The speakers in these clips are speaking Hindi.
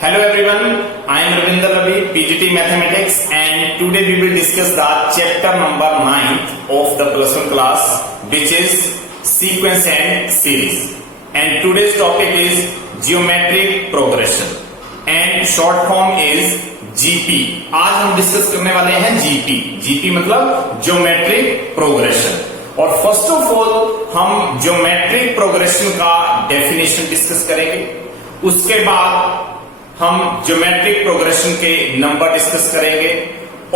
Hello everyone, I am Ravinder Ravi, PGT Mathematics, and today we will discuss the chapter number 9 of the plus 1 class, which is sequence and series. And today's topic is geometric progression and short form is GP. आज हम डिस्कस करने वाले हैं GP मतलब ज्योमेट्रिक प्रोग्रेशन। और फर्स्ट ऑफ ऑल हम ज्योमेट्रिक प्रोग्रेशन का डेफिनेशन डिस्कस करेंगे, उसके बाद हम ज्योमेट्रिक प्रोग्रेशन के नंबर डिस्कस करेंगे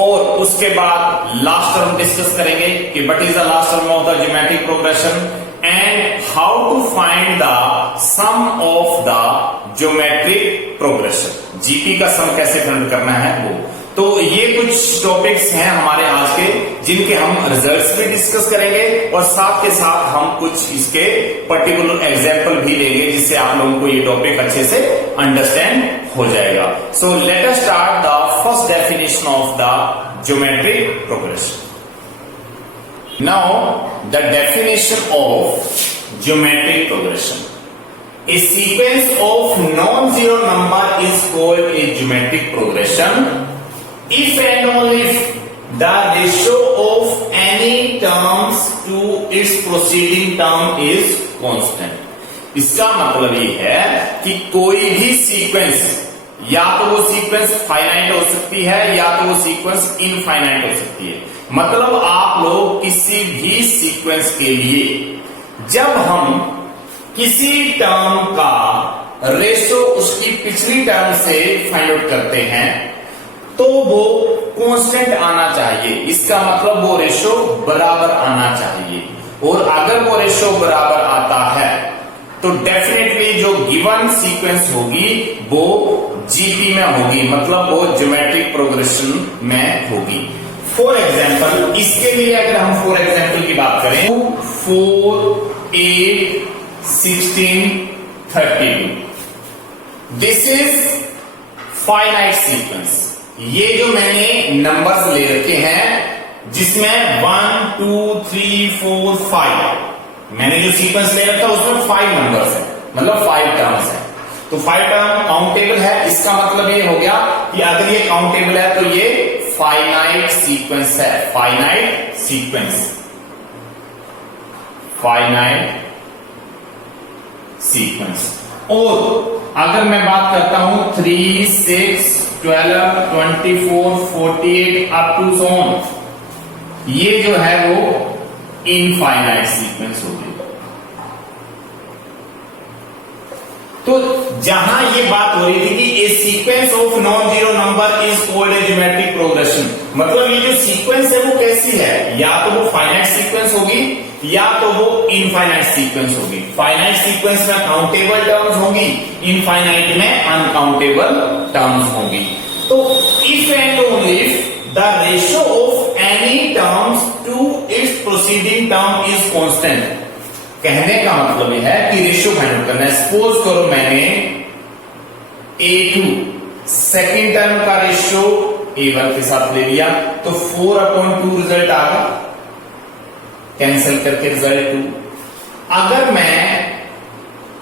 और उसके बाद लास्ट टर्म डिस्कस करेंगे कि what is the last term of the geometric progression and how to find the sum of the geometric progression. GP का सम कैसे फाइंड करना है वो। तो ये कुछ टॉपिक्स हैं हमारे आज के, जिनके हम रिजल्ट्स भी डिस्कस करेंगे और साथ के साथ हम कुछ इसके पर्टिकुलर एग्जांपल भी लेंगे, जिससे आप लोगों को ये टॉपिक अच्छे से अंडरस्टैंड हो जाएगा। So let us start the first definition of the geometric progression. Now the definition of geometric progression. A sequence of non-zero number is called a geometric progression if and only if the ratio of any terms to its preceding term is constant। इसका मतलब ये है कि कोई भी सीक्वेंस, या तो वो सीक्वेंस फाइनाइट हो सकती है या तो वो सीक्वेंस इनफाइनाइट हो सकती है। मतलब आप लोग किसी भी सीक्वेंस के लिए जब हम किसी टर्म का रेशो उसकी पिछली टर्म से फाइंड आउट करते हैं तो वो कांस्टेंट आना चाहिए। इसका मतलब वो रेशो बराबर आना चाहिए, और अगर वो रेशो बराबर आता है तो डेफिनेटली जो गिवन सीक्वेंस होगी वो जीपी में होगी, मतलब वो ज्योमेट्रिक प्रोग्रेशन में होगी। फॉर एग्जाम्पल, इसके लिए अगर हम फॉर एग्जाम्पल की बात करें, 4, 8, 16, 32, दिस इज फाइनाइट सीक्वेंस। ये जो मैंने नंबर्स ले रखे हैं जिसमें 1, 2, 3, 4, 5, मैंने जो सीक्वेंस ले रखा है उसमें 5 नंबर्स है, मतलब 5 टर्म्स है। तो 5 टर्म काउंटेबल है। इसका मतलब ये हो गया कि अगर ये काउंटेबल है तो ये फाइनाइट सीक्वेंस है। Finite sequence, finite sequence. और अगर मैं बात करता हूं 3, 6, 12, 24, 48 अप टू सो ऑन, ये जो है वो इनफाइनाइट सीक्वेंस होगी। तो जहां ये बात हो रही थी कि a sequence of non zero number is called a geometric progression, मतलब ये जो सीक्वेंस है वो कैसी है, या तो वो फाइनाइट सीक्वेंस होगी या तो वो इनफाइनाइट सीक्वेंस होगी। फाइनाइट सीक्वेंस में काउंटेबल टर्म्स होंगी, इनफाइनाइट में अनकाउंटेबल टर्म्स होंगी। तो if and only if the ratio of any terms to its proceeding term is constant. कहने का मतलब यह है कि रेशियो फाइंड आउट करना है। सपोज करो मैंने A2 सेकेंड टर्म का रेशियो A1 के साथ ले लिया तो 4/2 रिजल्ट आ गया, कैंसिल करके रिजल्ट 2। अगर मैं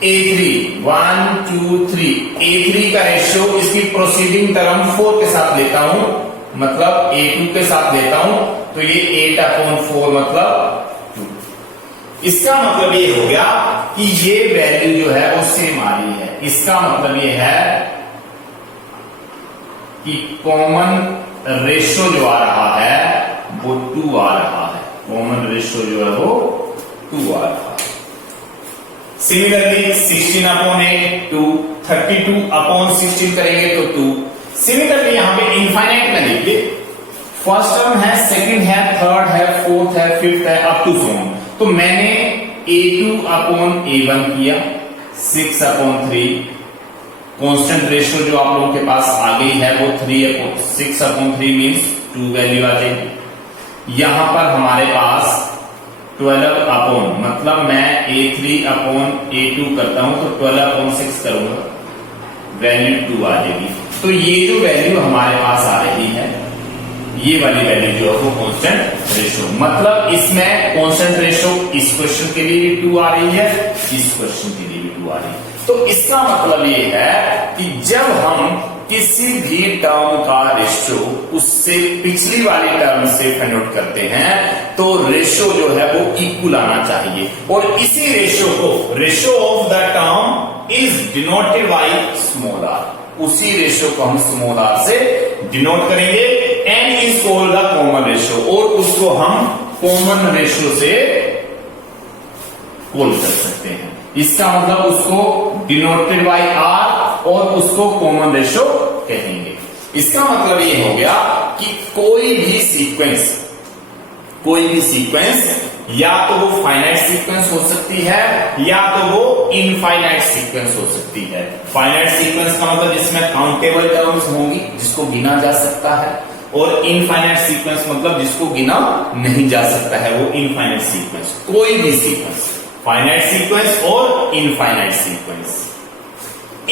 A3 1, 2, 3 A3 का रेशियो इसकी प्रोसीडिंग टर्म 4 के साथ लेता हूं, मतलब A2 के साथ लेता हूं, तो ये 8/4 मतलब 2। इसका मतलब ये हो गया कि ये वैल्यू जो है वो सेम आ रही है। इसका मतलब ये है कि कॉमन रेशियो जो आ रहा है वो 2 आ रहा है। कॉमन रेशियो जो है वो 2 आ रहा है। सिमिलरली 16/8 2, 32/16 करेंगे तो 2। सिमिलरली यहां पे इनफाइनाइट में देखिए, फर्स्ट टर्म है, सेकंड है, थर्ड है, फोर्थ है, फिफ्थ है, अप टू सो ऑन। तो मैंने A2/A1 किया 6/3। कांस्टेंट रेशियो जो आप लोगों के पास आ गई है वो 6/3 मींस 2 वैल्यू आ जाएगी। यहां पर हमारे पास 12/, मतलब मैं A3/A2 करता हूं तो 12/6 करूंगा, वैल्यू 2 आ जाएगी। तो ये जो वैल्यू हमारे पास आ रही है ये वाली वैल्यू जो है वो कांस्टेंट रेशो, मतलब इसमें कांस्टेंट रेशो इस क्वेश्चन के लिए भी 2 आ रही है, इस क्वेश्चन के लिए भी 2 आ रही है। तो इसका मतलब ये है कि जब हम किसी भी टर्म का रेशो उससे पिछली वाली टर्म से फाइंड आउट करते हैं तो रेशो जो है वो इक्वल आना चाहिए, और इसी रेशो को, ratio of the term is denoted by small R, उसी रेशो को हम स्मॉल आर से डिनोट करेंगे। N is called the common ratio, और उसको हम कॉमन रेशो से कॉल कर सकते हैं। इसका मतलब उसको डिनोटेड बाय आर और उसको कॉमन रेशो कहेंगे। इसका मतलब ये हो गया कि कोई भी सीक्वेंस या तो वो फाइनाइट सीक्वेंस हो सकती है या तो वो इनफाइनाइट सीक्वेंस हो सकती है। फाइनाइट सीक्वेंस का मतलब जिसमें काउंटेबल टर्म्स होंगी जिसको गिना जा सकता है, और इनफाइनाइट सीक्वेंस मतलब जिसको गिना नहीं जा सकता है, वो इनफाइनाइट सीक्वेंस। कोई भी सीक्वेंस, फाइनाइट सीक्वेंस और infinite sequence,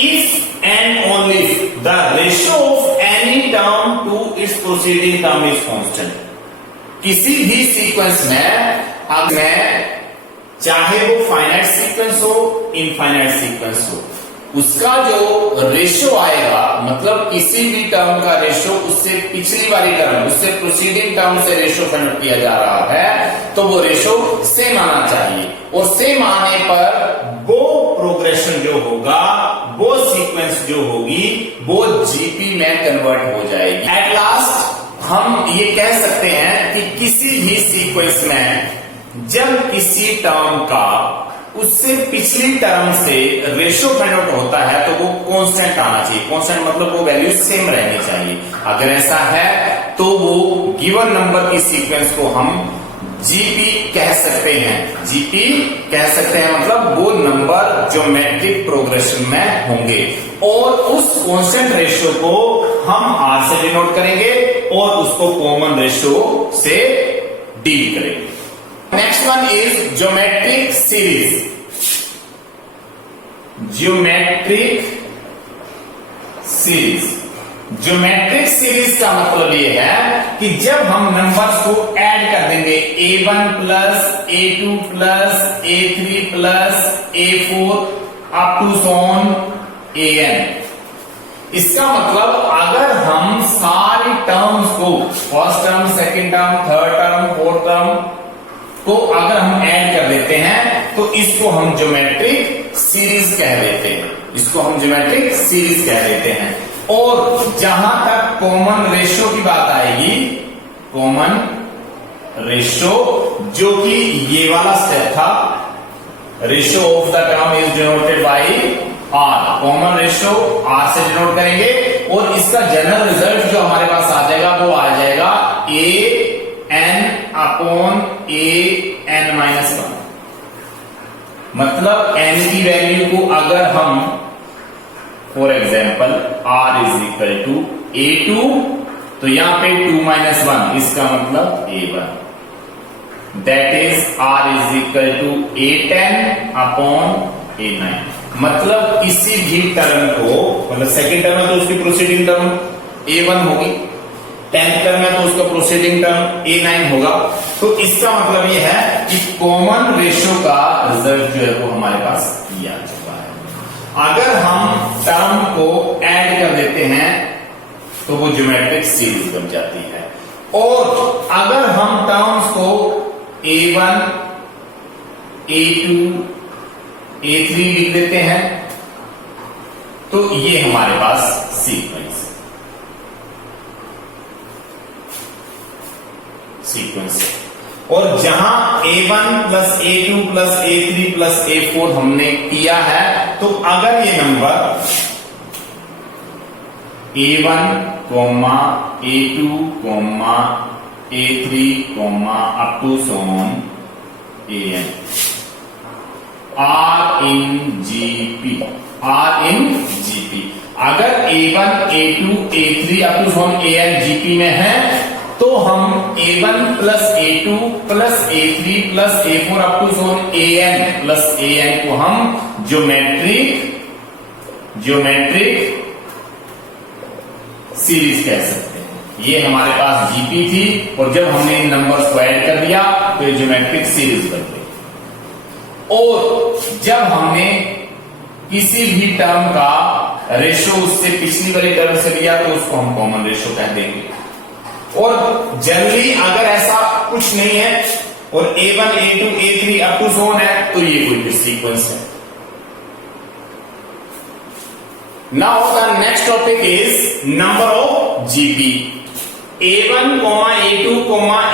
if and only if the ratio of any term to its preceding term is constant, किसी भी सीक्वेंस में अब मैं चाहे वो फाइनाइट सीक्वेंस हो इनफाइनाइट सीक्वेंस हो, उसका जो रेशो आएगा, मतलब किसी भी टर्म का रेशो उससे पिछली वाली टर्म, उससे प्रोसीडिंग टर्म से रेशो फाइंड किया जा रहा है, तो वो रेशो सेम आना चाहिए, और सेम आने पर वो प्रोग्रेशन जो होगा, वो सीक्वेंस जो होगी, वो जीपी में कन्वर्ट हो जाएगी। एट लास्ट हम ये कह सकते हैं कि किसी भी सीक्वेंस में जब किसी टर्म का उससे पिछली टर्म से रेशो फाइंड आउट होता है तो वो कांस्टेंट आना चाहिए। कांस्टेंट मतलब वो वैल्यू सेम रहनी चाहिए। अगर ऐसा है तो वो गिवन नंबर की सीक्वेंस को हम जीपी कह सकते हैं। जीपी कह सकते हैं मतलब वो नंबर ज्योमेट्रिक प्रोग्रेशन में होंगे, और उस कांस्टेंट रेशो को हम आर से डिनोट करेंगे और उसको कॉमन रेशो से डील करेंगे। Next one is geometric series. Geometric series, geometric series का मतलब ये है कि जब हम नंबर्स को ऐड कर देंगे a1 plus a2 plus a3 plus a4 up to so on an, इसका मतलब अगर हम सारी टर्म्स को, first term, second term, third term, fourth term को अगर हम ऐड कर देते हैं तो इसको हम ज्योमेट्रिक सीरीज कह देते हैं। इसको हम ज्योमेट्रिक सीरीज कह देते हैं। और जहां तक कॉमन रेशो की बात आएगी, कॉमन रेशो जो कि ये वाला स्टेप था, ratio of the term is denoted by R, common ratio R से डिनोट करेंगे, और इसका जनरल रिजल्ट जो हमारे पास आ जाएगा वो आ जाएगा a n upon a n minus 1। मतलब n की वैल्यू को अगर हम for example r is equal to a2, तो यहां पे 2 माइनस 1, इसका मतलब a1, that is r is equal to a10 upon a9। मतलब किसी भी टर्म को, मतलब सेकेंड टर्म है तो उसकी प्रोसीडिंग टर्म a1 होगी, 10th टर्म है तो उसका प्रोसीडिंग टर्म a9 होगा। तो इसका मतलब ये है कि कॉमन रेशो का रिजल्ट जो है वो हमारे पास ये आ चुका है। अगर हम टर्म को ऐड कर देते हैं तो वो ज्योमेट्रिक सीरीज बन जाती है, और अगर हम टर्म्स को a1, a2, a3 लिख देते हैं तो ये हमारे पास सीक्वेंस है। और जहां a1 plus a2 plus a3 plus a4 हमने किया है, तो अगर ये number a1, a2, a3, up to so on an, R in GP, अगर a1, a2, a3 up to so on an GP में है तो हम a1 plus a2 plus a3 plus a4 up to so on an plus an को हम ज्योमेट्रिक सीरीज कह सकते हैं। ये हमारे पास जीपी थी और जब हमने इन नंबर्स को ऐड कर दिया तो ये ज्योमेट्रिक सीरीज बन गई। और जब हमने किसी भी टर्म का रेशो उससे पिछली वाली टर्म से लिया तो उसको हम कॉमन रेशो कह देंगे। और जनरली अगर ऐसा कुछ नहीं है और A1 A2 A3 up to so on है तो ये कोई भी सीक्वेंस है। Now the next topic is number of GP. A1, A2,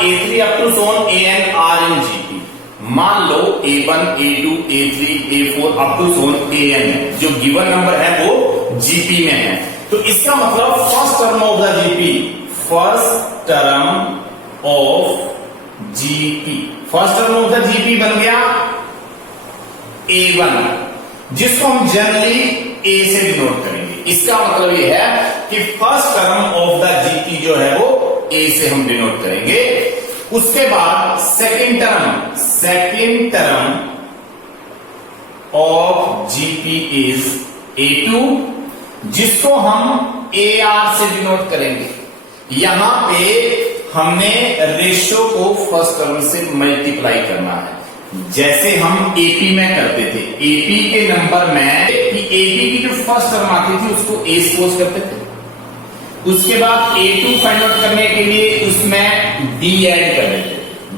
A3 up to so on AN are in GP. मान लो A1, A2, A3, A4 up to so on AN है, जो गिवन नंबर है वो GP में है। तो इसका मतलब first term of the GP, first term of GP, first term of the GP बन गया A1, जिसको हम जनरली A से डिनोट करेंगे। इसका मतलब ये है कि first term of the GP जो है वो A से हम डिनोट करेंगे। उसके बाद second term of GP is A2, जिसको हम AR से डिनोट करेंगे। यहां पे हमने रेशो को फर्स्ट टर्म से मल्टीप्लाई करना है, जैसे हम एपी में करते थे। एपी के नंबर में एपी की जो फर्स्ट टर्म आती थी उसको ए सपोज करते थे। उसके बाद A2 फाइंड आउट करने के लिए उसमें डी ऐड कर देते।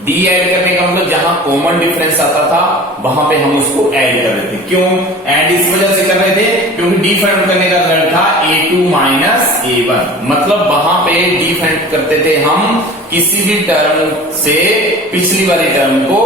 डी ऐड करने का मतलब जहां कॉमन डिफरेंस आता था वहां पे हम उसको ऐड कर देते। क्यों ऐड इस वजह से कर रहे थे क्योंकि डी फाइंड आउट करने का रिजल्ट था A2 माइनस A1, मतलब वहां पे डी फाइंड करते थे हम किसी भी टर्म से पिछली वाली टर्म को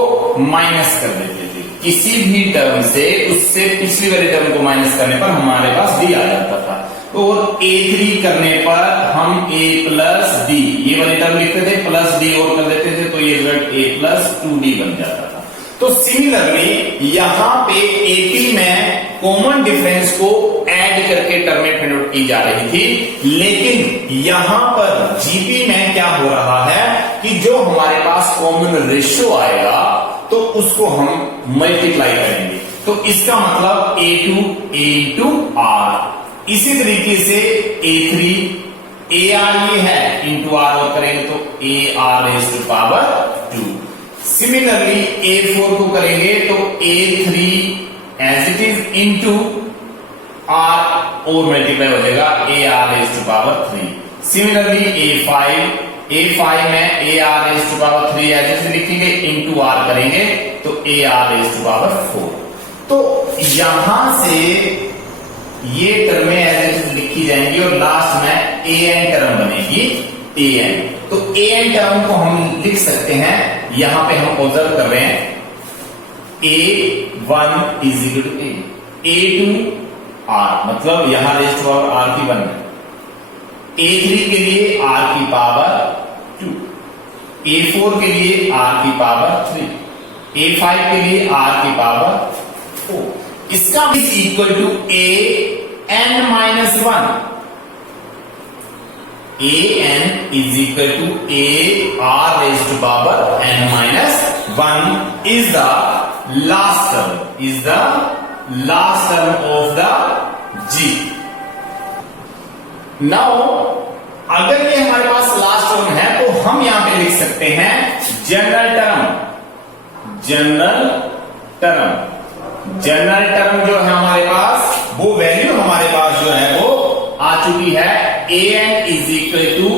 माइनस कर देते थे। किसी भी टर्म से उससे पिछली वाली टर्म को माइनस करने पर हमारे पास डी आ जाता था। और A3 करने पर हम A प्लस डी, ये वाली टर्म लिखते थे, प्लस डी और कर देते थे, तो ये रिजल्ट A प्लस 2D बन जाता था। तो सिमिलरली यहां पे AP में कॉमन डिफरेंस को ऐड करके टर्में फाइंड आउट की जा रही थी, लेकिन यहां पर जीपी में क्या हो रहा है कि जो हमारे पास कॉमन रेशियो आएगा तो उसको हम मल्टीप्लाई करेंगे। तो इसका मतलब A2 A इंटू R, इसी तरीके से A3 AR ये है इंटू R और करेंगे तो AR raise to power 2। Similarly A4 को करेंगे तो A3 as it is into R और मल्टीप्लाई हो जाएगा AR raise to power 3। Similarly A5 में AR raise to power 3 as it is लिखेंगे, इंटू R करेंगे तो AR रेज़ टू पावर 4। तो यहां से ये टर्में एज इट इज लिखी जाएंगी और लास्ट में AN टर्म बनेगी AN। तो AN टर्म को हम लिख सकते हैं, यहां पे हम ऑब्जर्व कर रहे हैं A1 is equal to A, A2 R, मतलब यहां रेज़ टू पावर R की 1, A3 के लिए R की पावर 2, A4 के लिए R की पावर 3, A5 के लिए R की पावर 4। इसका is equal to AN minus 1, AN is equal to AR raise to power N minus 1 is the last term of the G। Now अगर ये हमारे पास लास्ट टर्म है तो हम यहां पे लिख सकते हैं जनरल टर्म जो है हमारे पास, वो वैल्यू हमारे पास जो है वो आ चुकी है AN is equal to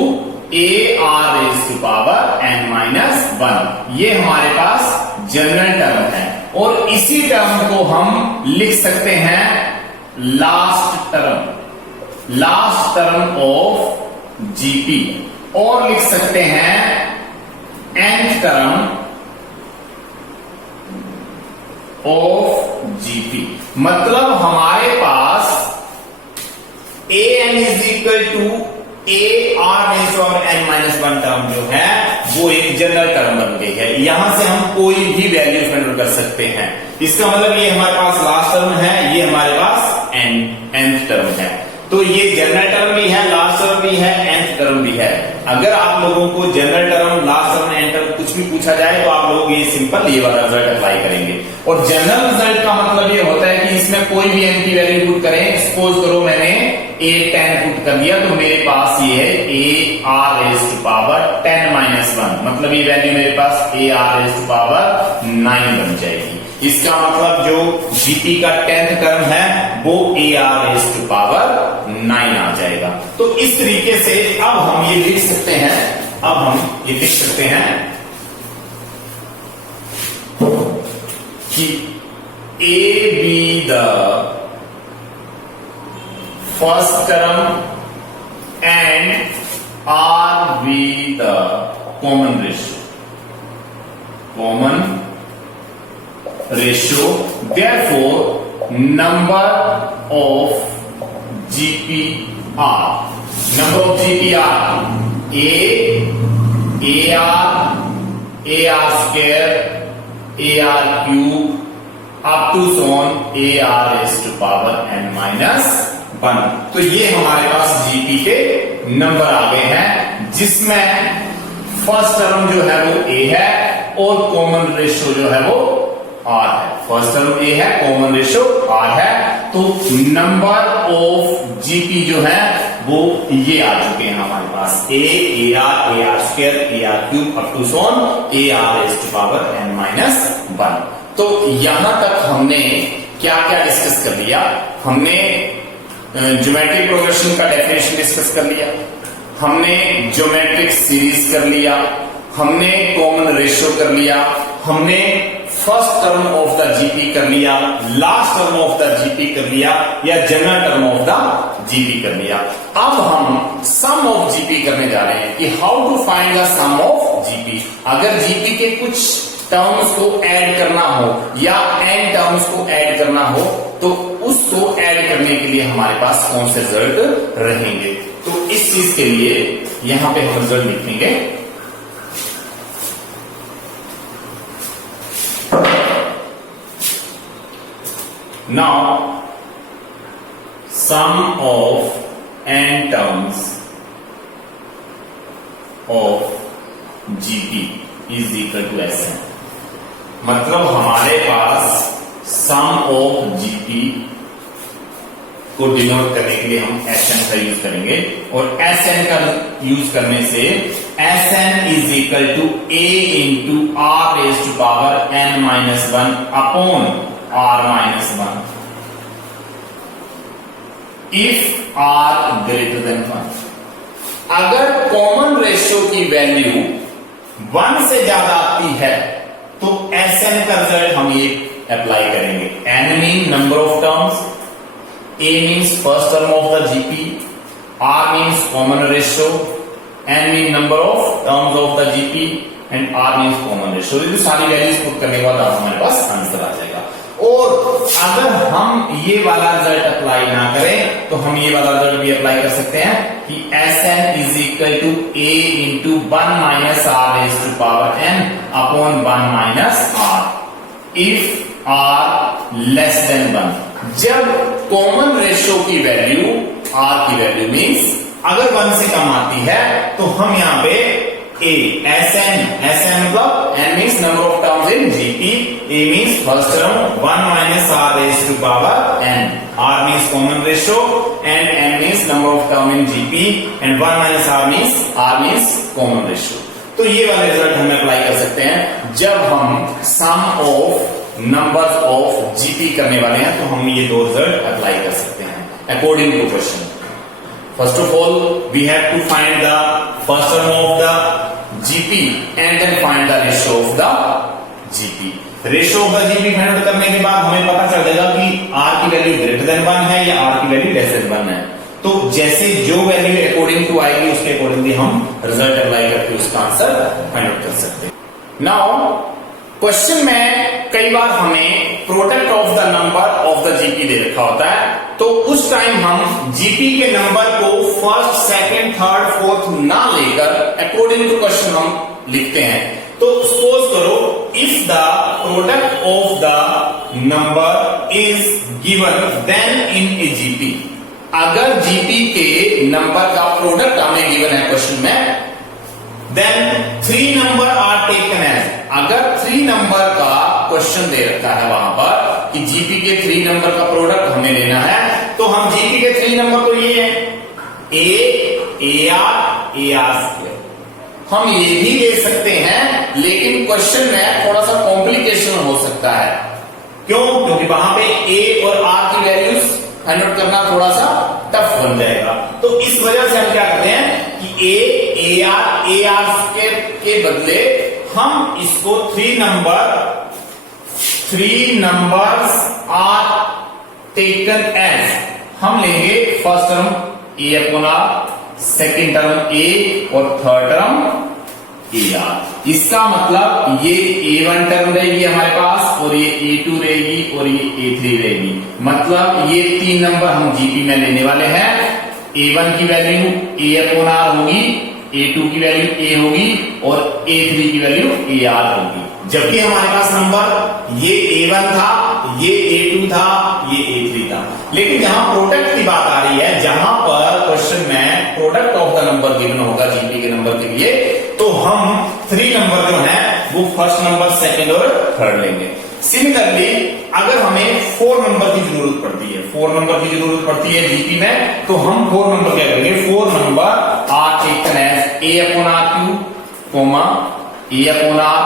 AR raise to power N minus 1। ये हमारे पास जनरल टर्म है और इसी टर्म को हम लिख सकते हैं लास्ट टर्म ऑफ GP, और लिख सकते हैं nth टर्म ऑफ GP। मतलब हमारे पास AN is equal to AR raise to power N minus 1 term जो है वो एक जनरल टर्म बन गई है। यहां से हम कोई भी वैल्यू फाइंड कर सकते हैं। इसका मतलब ये हमारे पास लास्ट टर्म है, ये हमारे पास nth टर्म है। तो ये जनरल टर्म भी है, लास्ट टर्म भी है, nth टर्म भी है। अगर आप लोगों को general term, last term, nth term कुछ भी पूछा जाए तो आप लोग ये सिंपल ये वाला रिजल्ट अप्लाई करेंगे। और जनरल रिजल्ट का मतलब ये होता है कि इसमें कोई भी n की वैल्यू पुट करें। सपोज करो मैंने a 10 पुट कर दिया तो मेरे पास ये है a r raised to power 10 minus 1, मतलब ये वैल्यू मेरे पास a r raised to power 9 बन जाएगी। इसका मतलब जो GP का 10th टर्म है वो a r raised to power 9 आ जाएगा। तो इस तरीके से अब हम ये लिख सकते हैं, कि a be the first term and r be the common ratio, therefore number of GP r AR square, AR cube up to so on AR raised to power n minus 1। तो ये हमारे पास GP के नंबर आ गए हैं, जिसमें फर्स्ट टर्म जो है वो A है और कॉमन रेशियो जो है वो R है। फर्स्ट टर्म A है, कॉमन रेशियो R है, तो नंबर ऑफ GP जो है वो ये आ चुके हैं हमारे पास, AR square, AR cube up to so on AR raised to power n minus 1। तो यहां तक हमने क्या क्या डिस्कस कर लिया? हमने ज्योमेट्रिक प्रोग्रेशन का डेफिनेशन डिस्कस कर लिया, हमने ज्योमेट्रिक सीरीज कर लिया, हमने कॉमन रेशियो कर लिया, हमने first term of the GP कर लिया, last term of the GP कर लिया, या general term of the GP कर लिया। अब हम सम ऑफ जीपी करने जा रहे हैं कि how to find the sum of GP. अगर जीपी के कुछ टर्म्स को ऐड करना हो या n टर्म्स को ऐड करना हो तो उसको ऐड करने के लिए हमारे पास कौन से रिजल्ट रहेंगे। तो इस चीज के लिए यहां पे हम रिजल्ट लिखेंगे। Now sum of n terms of GP is equal to Sn। मतलब हमारे पास सम ऑफ जीपी को डिनोट करने के लिए हम Sn का यूज करेंगे, और Sn का यूज करने से Sn is equal to a into r raised to power n minus 1 upon r minus 1 if r greater than 1। अगर कॉमन रेशियो की वैल्यू 1 से ज्यादा आती है तो Sn का रिजल्ट हम ये अप्लाई करेंगे। n mean number of terms, a means first term of the GP, r means common ratio, n mean number of terms of the GP and r means common ratio. ये सारी वैल्यूज पुट करने के बाद हमारे पास आंसर आ जाएगा। और अगर हम ये वाला रिजल्ट अप्लाई ना करें तो हम ये वाला रिजल्ट भी अप्लाई कर सकते हैं कि Sn is equal to a into 1 minus r raised to power n upon 1 minus r if r less than 1। जब कॉमन रेशियो की वैल्यू r की वैल्यू मीन्स अगर 1 से कम आती है तो हम यहां पे Sn मतलब n means number of terms in GP, a means first term 1 minus r raised to power n, r means common ratio and n means number of term in GP and 1 minus r means common ratio। तो ये वाले रिजल्ट हम अप्लाई कर सकते हैं जब हम सम ऑफ नंबर्स ऑफ जीपी करने वाले हैं, तो हम ये दो रिजल्ट अप्लाई कर सकते हैं according to question. First of all, we have to find the first term of the GP and then find the ratio of the GP। Ratio of the GP find out करने के बाद हमें पता चल जाएगा कि r की वैल्यू ग्रेटर देन 1 है या r की वैल्यू लेस देन 1 है। तो जैसे जो वैल्यू अकॉर्डिंग टू आएगी उसके अकॉर्डिंगली हम रिजल्ट अप्लाई करके उसका आंसर फाइंड आउट कर सकते हैं। नाउ क्वेश्चन में कई बार हमें product of the number of the GP दे रखा होता है, तो उस टाइम हम जीपी के नंबर को फर्स्ट, सेकंड, थर्ड, फोर्थ ना लेकर अकॉर्डिंग टू क्वेश्चन हम लिखते हैं। तो सपोज करो if the product of the number is given then in a GP. अगर जीपी के नंबर का प्रोडक्ट हमें गिवन है क्वेश्चन में, then 3 number are taken as. अगर 3 नंबर का क्वेश्चन दे रखा है वहां पर कि जीपी के 3 नंबर का प्रोडक्ट हमें लेना है, तो हम जीपी के 3 नंबर तो ये है AR स्क्वायर। हम ये भी ले सकते हैं, लेकिन क्वेश्चन में थोड़ा सा कॉम्प्लिकेशन हो सकता है। क्यों? क्योंकि वहां पे A और R की वैल्यूज फाइंड आउट करना थोड़ा सा टफ बन जाएगा। तो इस वजह से हम क्या करते हैं कि AR स्क्वायर के बदले हम इसको 3 numbers are taken as, हम लेंगे first term A upon R, second term A और थर्ड टर्म AR। इसका मतलब ये A1 टर्म रहेगी हमारे पास, और ये A2 रहेगी, और ये A3 रहेगी। मतलब ये 3 नंबर हम जीपी में लेने वाले हैं। A1 की वैल्यू A अपॉन R होगी, A2 की वैल्यू A होगी, और A3 की वैल्यू AR होगी। जबकि हमारे पास नंबर ये A1 था, ये A2 था, ये A3 था। लेकिन जहां प्रोडक्ट की बात आ रही है, जहां पर क्वेश्चन में product of the number given होगा जीपी के नंबर के लिए, तो हम 3 नंबर जो है वो फर्स्ट नंबर, सेकंड और थर्ड लेंगे। सिमिलरली अगर हमें 4 नंबर की जरूरत पड़ती है, 4 नंबर की जरूरत पड़ती है जीपी में, तो हम 4 नंबर क्या करेंगे, 4 number are taken as A upon R cube, comma A upon R,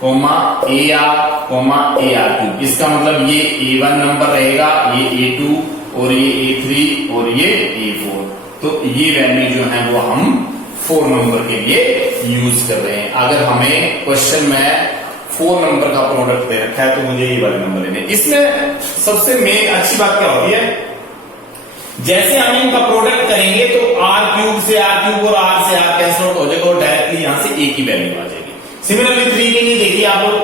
comma AR, comma AR cube. इसका मतलब ये A1 नंबर रहेगा, ये A2 और ये A3 और ये A4। तो ये वैल्यू जो है वो हम 4 नंबर के लिए यूज कर रहे हैं। अगर हमें क्वेश्चन में 4 नंबर का प्रोडक्ट दे रखा है तो मुझे ये वाले नंबर लेने। इसमें सबसे मेन अच्छी बात क्या होती है, जैसे हम इनका प्रोडक्ट करेंगे तो R क्यूब से R क्यूब और R से R कैंसिल आउट हो जाएगा और डायरेक्टली यहां से A की वैल्यू आ जाएगी। सिमिलरली 3 के लिए देखिए आप लोग,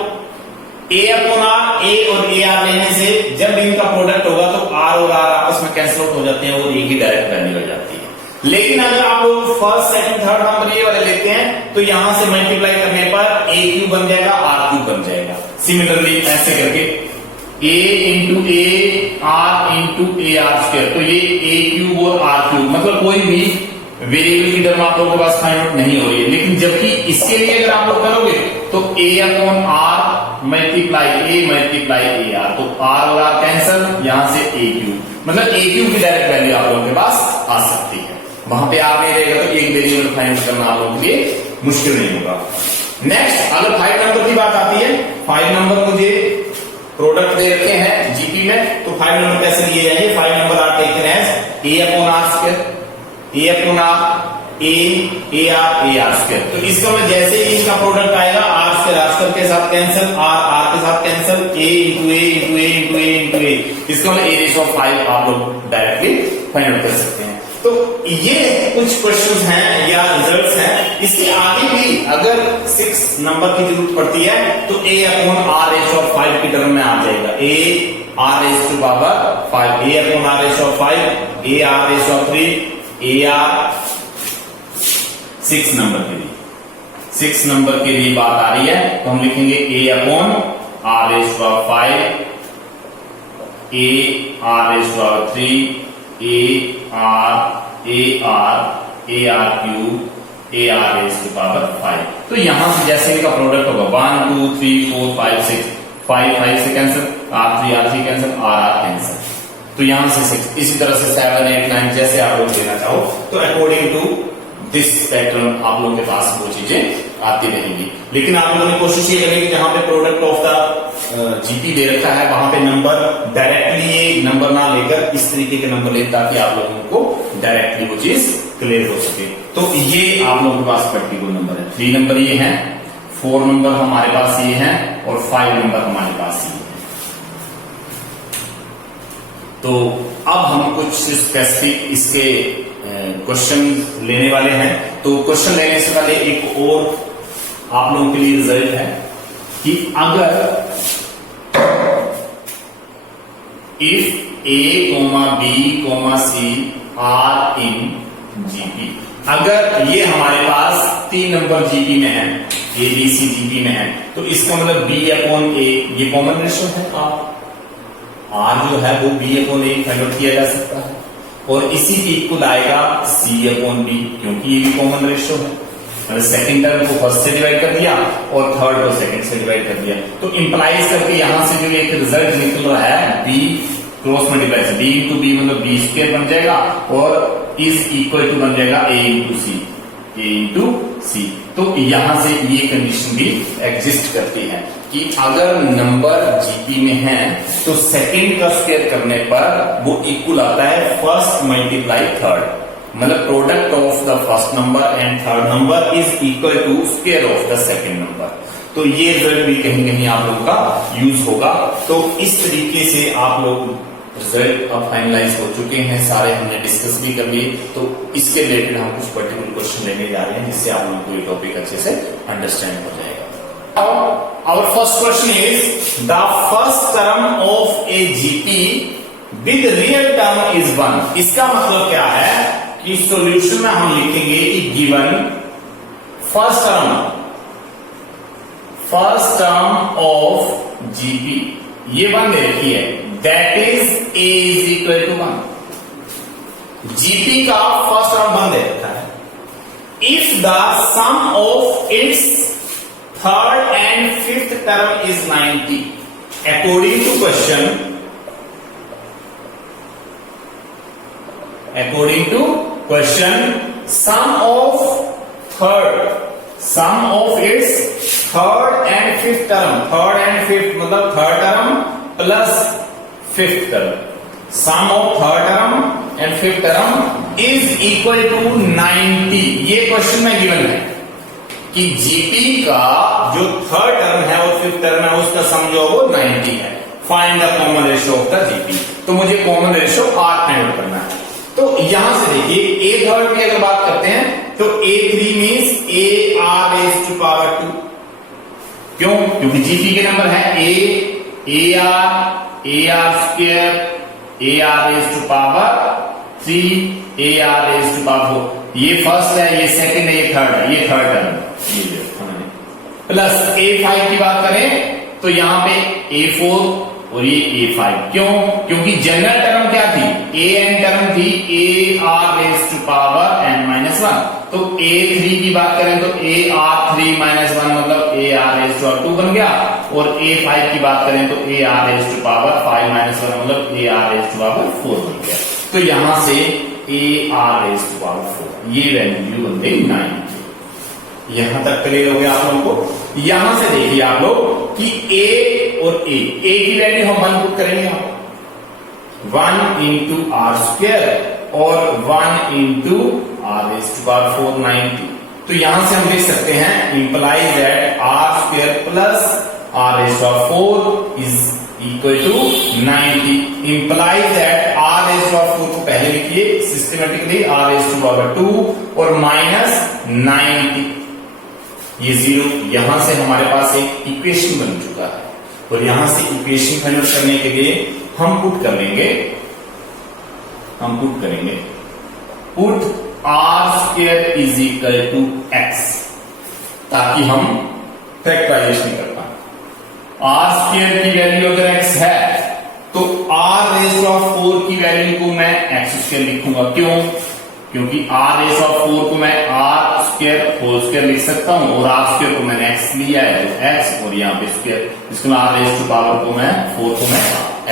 A अपॉन R, A और AR लेने से जब इनका प्रोडक्ट होगा तो R और R आपस में कैंसिल आउट हो जाते हैं और A की डायरेक्ट वैल्यू आ जाती है। लेकिन अगर आप लोग फर्स्ट, सेकंड, थर्ड नंबर ये वाले लेते हैं तो यहां से मल्टीप्लाई करने पर A क्यूब बन जाएगा, R क्यूब बन जाएगा। सिमिलरली ऐसे करके A into A, R into AR square, तो ये A क्यूब और R क्यूब, मतलब कोई भी वेरिएबल की टर्म आप लोगों के पास फाइंड आउट नहीं हो रही है। लेकिन जबकि इसके लिए अगर आप लोग करोगे तो A upon R multiply A multiply AR, तो R और R कैंसल, यहां से A क्यूब, मतलब A क्यूब की डायरेक्ट वैल्यू आप लोगों के पास आ सकती है। वहां पे R नहीं रहेगा तो एक वेरिएबल फाइंड करना आप लोगों के लिए मुश्किल नहीं होगा। नेक्स्ट अगर 5 नंबर की बात आती है, 5 नंबर मुझे प्रोडक्ट दे रखे हैं जीपी में, तो 5 नंबर कैसे लिए जाएंगे, 5 number are taken as A upon R square, A upon R, AR square. तो इसका में जैसे ही इसका प्रोडक्ट आएगा R स्क्वायर के साथ कैंसिल, R के साथ cancel, A into A into A into A into A, इसका मतलब A रेशो 5 आप लोग डायरेक्टली फाइंड आउट कर सकते हैं। तो ये कुछ क्वेश्चंस हैं या रिजल्ट्स हैं। इसके आगे भी अगर 6 नंबर की जरूरत पड़ती है तो A अपॉन R रेशो 5 की टर्म में आ जाएगा, A R ratio two power 5, A upon R ratio 5, A R ratio 3, AR 6 number के लिए, 6 नंबर के लिए बात आ रही है तो हम लिखेंगे A upon R ratio 5, A R ratio 3, AR cube, AR raise to power 5। तो यहां से जैसे इनका प्रोडक्ट होगा 1 2 3 4 5 6, 5 से cancel, R3 cancel, RR cancel, तो यहां से 6। इसी तरह से 7 8 9 जैसे आप लोग लेना चाहो तो अकॉर्डिंग टू दिस पैटर्न आप लोगों के पास वो चीजें आती रहेंगी। लेकिन आप लोगों ने कोशिश ये करेंगे जहां पे प्रोडक्ट ऑफ द जीपी दे रखा है वहां पे नंबर डायरेक्टली ये नंबर ना लेकर इस तरीके के नंबर ले, ताकि आप लोगों को डायरेक्टली वो चीज क्लियर हो सके। तो ये आप लोगों के पास प्रैक्टिकल नंबर है। 3 नंबर ये हैं, 4 नंबर हमारे पास ये हैं और 5 नंबर हमारे पास ये है। तो अब हम कुछ स्पेसिफिक इसके क्वेश्चन लेने वाले हैं। तो क्वेश्चन लेने से पहले एक और आप लोगों के लिए रिजल्ट है कि अगर if A, B, C are in GP, अगर ये हमारे पास 3 नंबर जीपी में है, A B C जीपी में है, तो इसका मतलब B अपॉन A ये कॉमन रेशो है, R जो है वो B अपॉन A कन्वर्ट किया जा सकता है, और इसी की इक्वल आएगा C अपॉन B, क्योंकि ये भी कॉमन रेशो है। मतलब सेकंड टर्म को फर्स्ट से डिवाइड कर दिया और थर्ड को सेकंड से डिवाइड कर दिया, तो इंप्लाइज करके यहां से जो एक रिजल्ट निकल रहा है B क्रॉस मल्टीप्लाई से, B इंटू B मतलब B स्क्वायर बन जाएगा, और इज इक्वल टू बन जाएगा a इंटू सी, a इंटू सी। तो यहां से ये कंडीशन भी एग्जिस्ट करती है कि अगर नंबर जीपी में है तो सेकंड का स्क्वायर करने पर वो इक्वल आता है फर्स्ट मल्टीप्लाई थर्ड, मतलब product of the first number and third number is equal to square of the second number. तो ये रिजल्ट भी कहीं कहीं आप लोगों का यूज होगा। तो इस तरीके से आप लोग रिजल्ट अब फाइनलाइज हो चुके हैं, सारे हमने डिस्कस भी कर लिए। तो इसके रिलेटेड हम कुछ पर्टिकुलर क्वेश्चन लेने जा रहे हैं जिससे आप लोगों को ये टॉपिक अच्छे से अंडरस्टैंड हो जाएगा। Our first question is the first term of a GP with real term is 1। इसका मतलब क्या है कि सॉल्यूशन में हम लिखेंगे कि given first term of GP ये 1 दे रखी है, that is a is equal to 1। GP का फर्स्ट टर्म 1 दे रखा है। If the sum of its third and fifth term is 90 according to question sum of its third and fifth term, third and fifth मतलब third term plus fifth term, sum of third term and fifth term is equal to 90। ये क्वेश्चन में गिवन है कि जीपी का जो थर्ड टर्म है और फिफ्थ टर्म है उसका सम जो वो 90 है। Find the common ratio of the GP. तो मुझे common ratio R find out करना है। तो यहां से देखिए ए थर्ड की अगर बात करते हैं तो A3 means AR raise to power 2। क्यों? क्योंकि जीपी के नंबर है AR square, AR raise to power 3, AR raise to power 4। ये फर्स्ट है, ये सेकंड है, ये थर्ड है, ये थर्ड टर्म प्लस A5 की बात करें तो यहां पे A4 और ये A5। क्यों? क्योंकि जनरल टर्म क्या थी? AN टर्म थी AR raise to power n-1। तो A3 की बात करें तो AR3-1 मतलब AR रेज़ टू पावर 2 बन गया, और A5 की बात करें तो AR रेज़ टू पावर 5-1 मतलब AR रेज़ टू पावर 4 बन गया। तो यहां से AR रेज़ टू पावर 4 ये वैल्यू बन गई 9। यहां तक क्लियर हो गया आप लोगों को। यहां से देखिए आप लोग कि A और A की वैल्यू हम 1 पुट करेंगे, 1 इंटू आर स्क्वायर और 1 into R raise to power 4 90। तो यहां से हम देख सकते हैं implies that R square plus R raise to power 4 is equal to 90। Implies that R raise to power 4 को पहले लिखिए systematically, R raise to power 2 और माइनस 90 ये 0। यहां से हमारे पास एक इक्वेशन बन चुका है, और यहां से इक्वेशन फाइंड आउट करने के लिए हम put R square is equal to X, ताकि हम फैक्टराइजेशन कर पाए। आर स्क्वायर की वैल्यू अगर एक्स है तो आर रेज़ टू पावर 4 की वैल्यू को मैं एक्स स्क्वायर लिखूंगा। क्यों? क्योंकि आर रेज़ टू पावर 4 को मैं आर स्क्वायर होल स्क्वायर लिख सकता हूं, और आर स्क्वायर को मैंने एक्स लिया है तो एक्स, और यहाँ पे स्क्वायर, इसको मैं आर रेज़ टू पावर को मैं 4 को मैं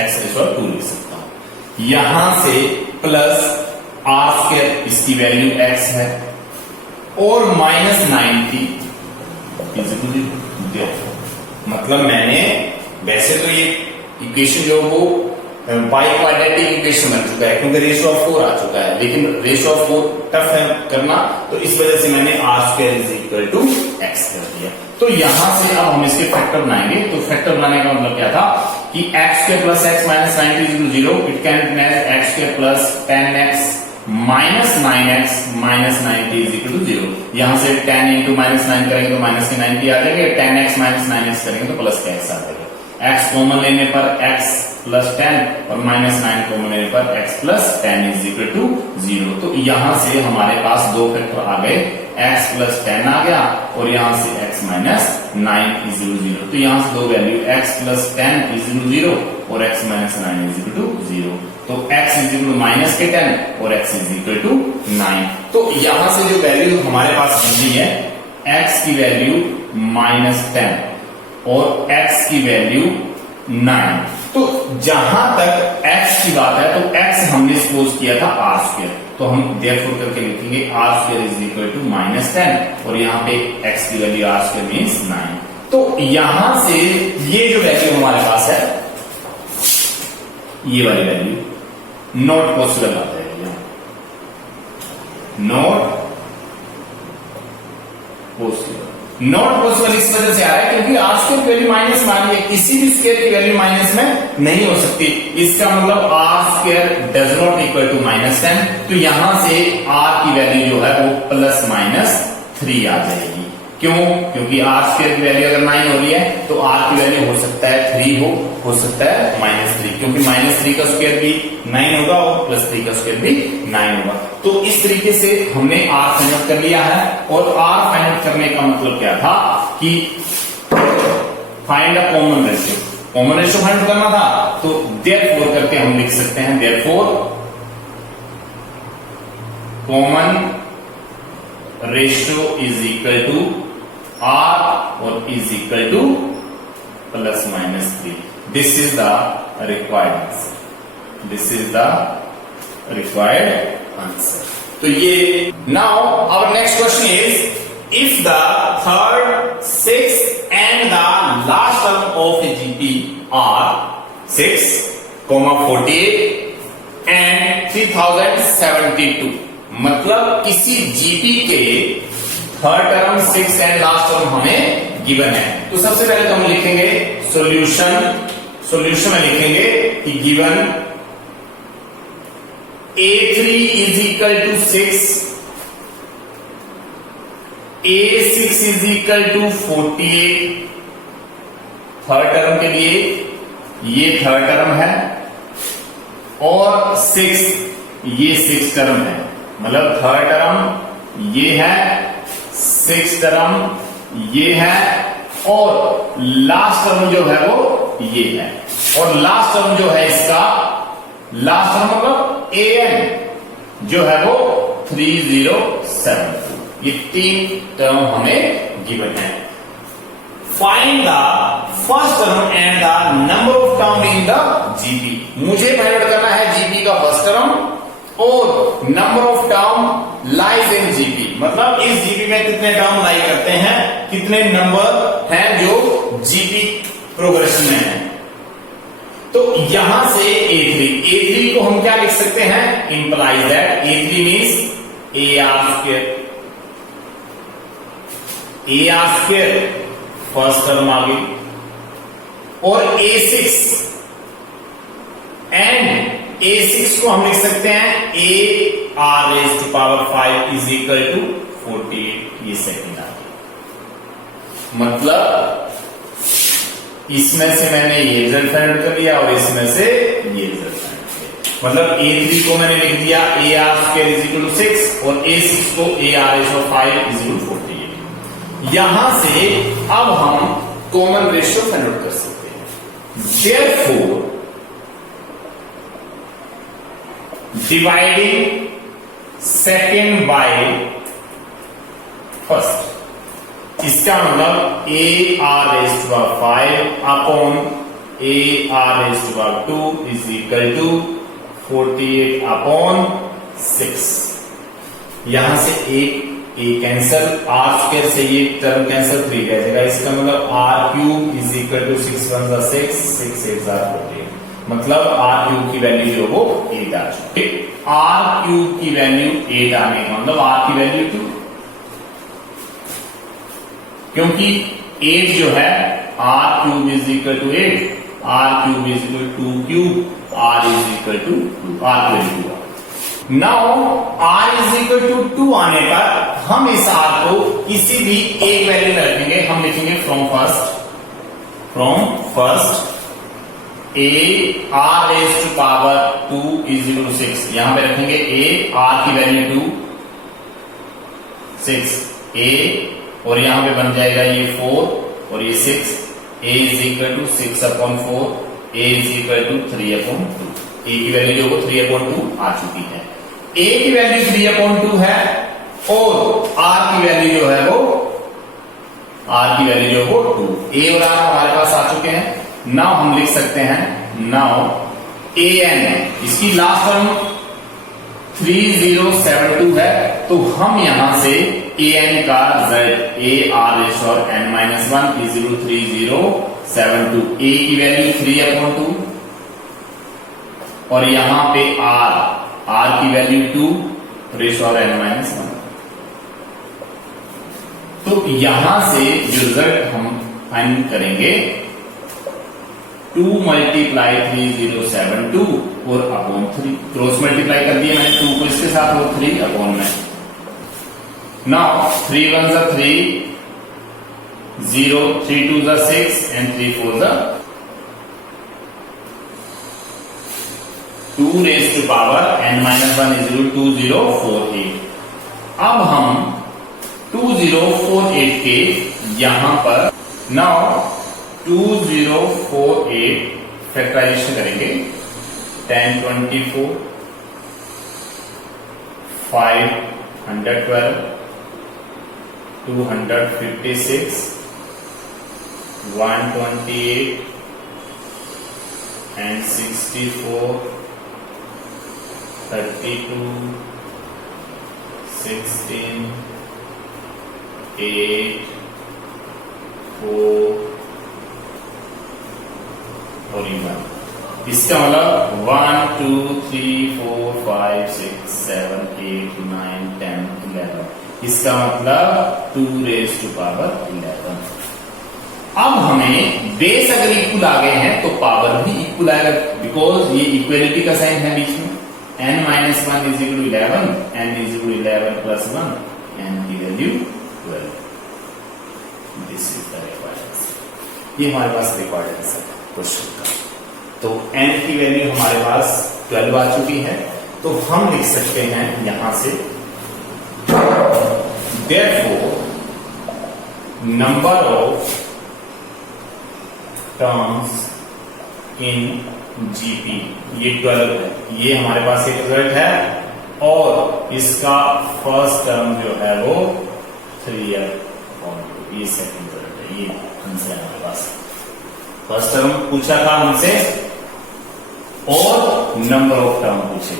एक्स रेज़ टू पावर 2 लिख सकता हूं। यहां से प्लस आर स्क्वायर इसकी वैल्यू एक्स है और माइनस 90 मतलब मैंने वैसे तो ये इक्वेशन जो वो बाई क्वाड्रेटिक इक्वेशन बन चुका है क्योंकि रेशियो ऑफ 4 आ चुका है, लेकिन रेशियो ऑफ 4 टफ है करना, तो इस वजह से मैंने R square is equal to X कर दिया। तो यहां से अब हम इसके फैक्टर बनाएंगे। तो फैक्टर बनाने का मतलब क्या था कि x square plus x minus 90 is 0। It can be x square plus 10x minus 9x minus 90 is equal to 0। यहां से 10 इंटू माइनस 9 करेंगे तो माइनस के 90 आ जाएंगे, 10x माइनस 9x करेंगे तो प्लस के x आ जाएगा। x कॉमन लेने पर x प्लस 10 और माइनस 9 कॉमन लेने पर x plus 10 is equal to 0। तो यहां से हमारे पास दो फैक्टर आ गए, x प्लस 10 आ गया और यहां से x minus 9 is equal to 0। तो यहां से दो value x plus 10 is equal to 0 और x minus 9 is equal to 0। तो x is equal to minus के 10 और x इज इक्वल टू 9। तो यहां से जो वैल्यू हमारे पास बन रही है, x की वैल्यू माइनस 10 और x की वैल्यू 9, तो जहां तक x की बात है तो x हमने सपोज किया था r स्क्वायर, तो हम देयरफॉर करके लिखेंगे r square is equal to -10 और यहाँ पे x की वैल्यू r स्क्वायर मीन्स 9। तो यहां से ये जो वैल्यू हमारे पास है ये वाली वैल्यू नॉट पॉसिबल आता है, नॉट पॉसिबल इस वजह से आ रहा है क्योंकि r स्क्वायर की वैल्यू माइनस मानिए किसी भी स्क्वायर की वैल्यू माइनस में नहीं हो सकती, इसका मतलब r square does not equal to -10, तो यहां से r की वैल्यू जो है वो +-3 आ जाएगी। क्यों? क्योंकि r स्क्वायर की वैल्यू अगर 9 हो रही है तो r की वैल्यू हो सकता है 3 हो सकता है -3, क्योंकि -3 का स्क्वायर भी 9 होगा और +3 का स्क्वायर भी 9 होगा। तो इस तरीके से हमने r फाइंड आउट कर लिया है, और r फाइंड आउट करने का मतलब क्या था कि find a common ratio, common ratio find out करना था, तो देयरफॉर करके हम लिख सकते हैं therefore common ratio is equal to r और is equal to +-3। This is the required answer, this is the required answer. तो ये now our next question is if the third, sixth and the last term of a GP are 6, 48 and 3072, मतलब किसी जीपी के third term, six and last term हमें गिवन है। तो सबसे पहले तो हम लिखेंगे सॉल्यूशन में लिखेंगे कि given A3 is equal to 6, A6 is equal to 48, third term के लिए ये थर्ड टर्म है, और 6 ये 6 टर्म है, मतलब थर्ड टर्म ये है, 6 टर्म ये है, और लास्ट टर्म जो है वो ये है, और लास्ट टर्म जो है इसका लास्ट टर्म मतलब an जो है वो 3072, ये 3 टर्म हमें गिवन है। Find the first term and the number of term in the GP, मुझे फाइंड आउट करना है जीपी का फर्स्ट टर्म और number of term lies in GP, मतलब इस जीपी में कितने टर्म लाई करते हैं, कितने नंबर हैं जो जीपी प्रोग्रेशन में है। तो यहां से A3 को हम क्या लिख सकते हैं, implies that A3 means AR square first term आ गई, और A6 को हम लिख सकते हैं AR⁵ इज इक्वल टू 48, ये सेकंड आ गया। मतलब इसमें से मैंने ये रिजल्ट फाइंड कर लिया और इसमें से ये रिजल्ट फाइंड किया, मतलब A3 को मैंने लिख दिया AR² इज इक्वल टू 6 और A6 को AR⁵ इज इक्वल टू 48। यहां से अब हम कॉमन रेशियो फाइंड आउट कर सकते हैं। Therefore dividing second by first, इसका मतलब AR⁵ upon AR⁵2 is equal to 48 upon 6। यहां से एक कैंसल, R स्क्वायर से ये टर्म कैंसल, 3 रह जाएगा, इसका मतलब R³ इज इक्वल टू 6 1 जा 6, 6 8 जा 48, मतलब R³ की वैल्यू जो वो 8 आ चुकी है। R³ की वैल्यू 8 आने का मतलब R की वैल्यू 2, क्योंकि 8 जो है R³ is equal to 8, R³ is equal to 2 R is equal to 2, R की value 2। Now R is equal to 2 आने पर हम इस R को किसी भी एक वैल्यू में रखेंगे, हम लिखेंगे from first AR⁵2 is equal to 6, यहां पे रखेंगे A, R की वैल्यू 2 6 A, और यहां पे बन जाएगा ये 4 और ये 6, A is equal to 6/4, A is equal to 3/2, A की वैल्यू जो वो 3/2 आ चुकी है, A की वैल्यू 3/2 है, और R की वैल्यू जो है वो 2, A और R हमारे पास आ चुके हैं। नाउ हम लिख सकते हैं नाउ an इसकी लास्ट टर्म 3072 है, तो हम यहां से an का रिजल्ट a r और n-1 इज 3072, a की वैल्यू 3/2 और यहां पे r की वैल्यू 2 रेश और n-1। तो यहां से जो रिजल्ट हम फाइंड करेंगे 2 मल्टीप्लाई 3072 और अपॉन 3, क्रॉस मल्टीप्लाई कर दिया मैंने 2 को इसके साथ और 3 अपॉन में। नाउ 3 1 जा 3 0, 3 2 जा 6 and 3 4 जा 2 raised to power n-1 is 2048। अब हम 2048 के यहां पर नाउ 2048 फैक्टराइजेशन करेंगे 1024 512 256 128 and 64 32 16 8 4 और 1। इसका मतलब 1 2 3 4 5 6 7 8 9 10 11। इसका मतलब 2 raised to power 11। अब हमें बेस अगर इक्वल आ गए हैं तो पावर भी इक्वल आएगा, बिकॉज ये इक्वलिटी का साइन है बीच में। n-1 is equal to 11, n is equal to 11 plus 1, n की value 12। This is the required. ये हमारे पास रिक्वायर्ड आंसर है क्वेश्चन का। तो n की वैल्यू हमारे पास 12 आ चुकी है, तो हम लिख सकते हैं यहां से therefore number of terms in GP ये 12 है, ये हमारे पास एक रिजल्ट है, और इसका फर्स्ट टर्म जो है वो 3 है, ये सेकंड रिजल्ट है, ये आंसर है हमारे पास। फर्स्ट टर्म पूछा था हमसे और नंबर ऑफ टर्म पूछे,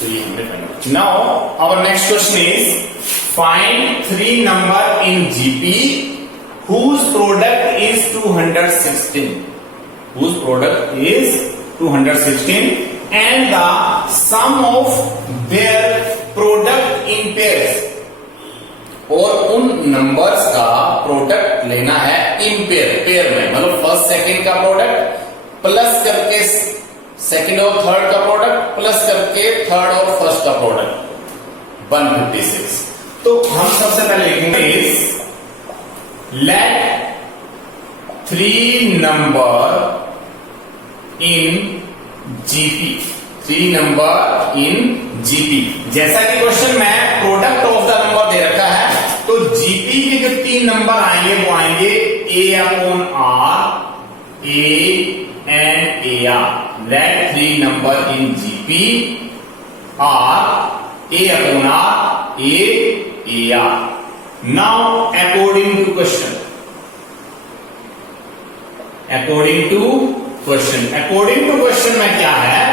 तो ये हमने find. Now our next question is find 3 number in GP whose product is 216, whose product is 216 and the sum of their product in pairs, और उन नंबर्स का प्रोडक्ट लेना है इन पेयर, पेयर में मतलब फर्स्ट सेकंड का प्रोडक्ट प्लस करके सेकंड और थर्ड का प्रोडक्ट प्लस करके थर्ड और फर्स्ट का प्रोडक्ट 156। तो हम सबसे पहले लिखेंगे is let 3 number in GP, 3 number in GP। जैसा कि क्वेश्चन में प्रोडक्ट ऑफ द नंबर दे रखा है, तो जीपी के जो 3 नंबर आएंगे वो आएंगे A/R, A and AR। let 3 number in GP are A/R, A, AR। Now according to question, according to question में क्या है